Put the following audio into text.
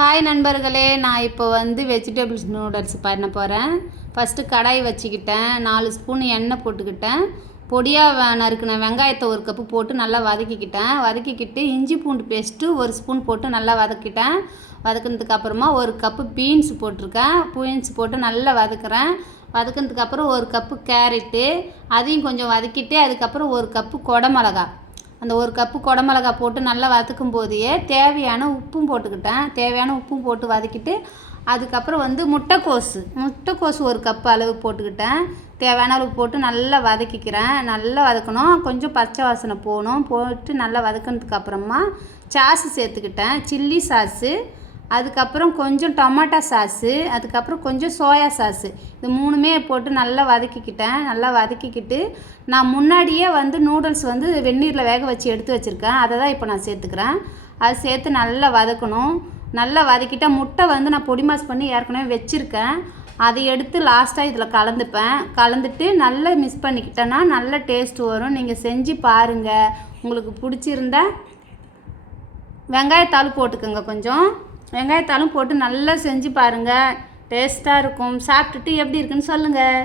Hi நண்பர்களே, நான் இப்போ வெஜிடபிள்ஸ் நூடுல்ஸ் பண்ண போகிறேன். ஃபஸ்ட்டு கடாய் வச்சுக்கிட்டேன். 4 ஸ்பூன் எண்ணெய் போட்டுக்கிட்டேன். பொடியாக நறுக்கின வெங்காயத்தை 1 கப்பு போட்டு நல்லா வதக்கிக்கிட்டு இஞ்சி பூண்டு பேஸ்ட்டு 1 ஸ்பூன் போட்டு நல்லா வதக்கிட்டேன். வதக்கினதுக்கப்புறமா 1 கப்பு பீன்ஸ் போட்டிருக்கேன். பீன்ஸ் போட்டு நல்லா வதக்கினதுக்கப்புறம் 1 கப்பு கேரட்டு, அதையும் கொஞ்சம் வதக்கிட்டு அதுக்கப்புறம் 1 கப்பு குடமிளகா, அந்த 1 கப்பு குடமிளகா போட்டு நல்லா வதக்கும் போதே தேவையான உப்பும் போட்டு வதக்கிட்டு அதுக்கப்புறம் முட்டைக்கோசு 1 கப்பு அளவு போட்டுக்கிட்டேன். தேவையான அளவு போட்டு நல்லா வதக்கிக்கிறேன். நல்லா வதக்கணும், கொஞ்சம் பச்சை வாசனை போட்டு நல்லா வதக்கினதுக்கப்புறமா சாஸு சேர்த்துக்கிட்டேன். சில்லி சாஸு, அதுக்கப்புறம் கொஞ்சம் டொமேட்டோ சாஸு, அதுக்கப்புறம் கொஞ்சம் சோயா சாஸு, இது 3மே போட்டு நல்லா வதக்கிக்கிட்டு நான் முன்னாடியே நூடுல்ஸ் வெந்நீரில் வேக வச்சு எடுத்து வச்சுருக்கேன். அதை தான் இப்போ நான் சேர்த்துக்கிறேன். அது சேர்த்து நல்லா வதக்கணும். நல்லா வதக்கிட்டால் முட்டை நான் பொடி மாஸ் பண்ணி ஏற்கனவே வச்சுருக்கேன். அதை எடுத்து லாஸ்ட்டாக இதில் கலந்துட்டு நல்லா மிக்ஸ் பண்ணிக்கிட்டேன்னா நல்ல டேஸ்ட் வரும். நீங்கள் செஞ்சு பாருங்கள். உங்களுக்கு பிடிச்சிருந்தா வெங்காயத்தாள் போட்டுக்கோங்க. கொஞ்சம் வெங்காயத்தாளும் போட்டு நல்லா செஞ்சு பாருங்கள். டேஸ்ட்டாக இருக்கும். சாப்பிட்டுட்டு எப்படி இருக்குன்னு சொல்லுங்கள்.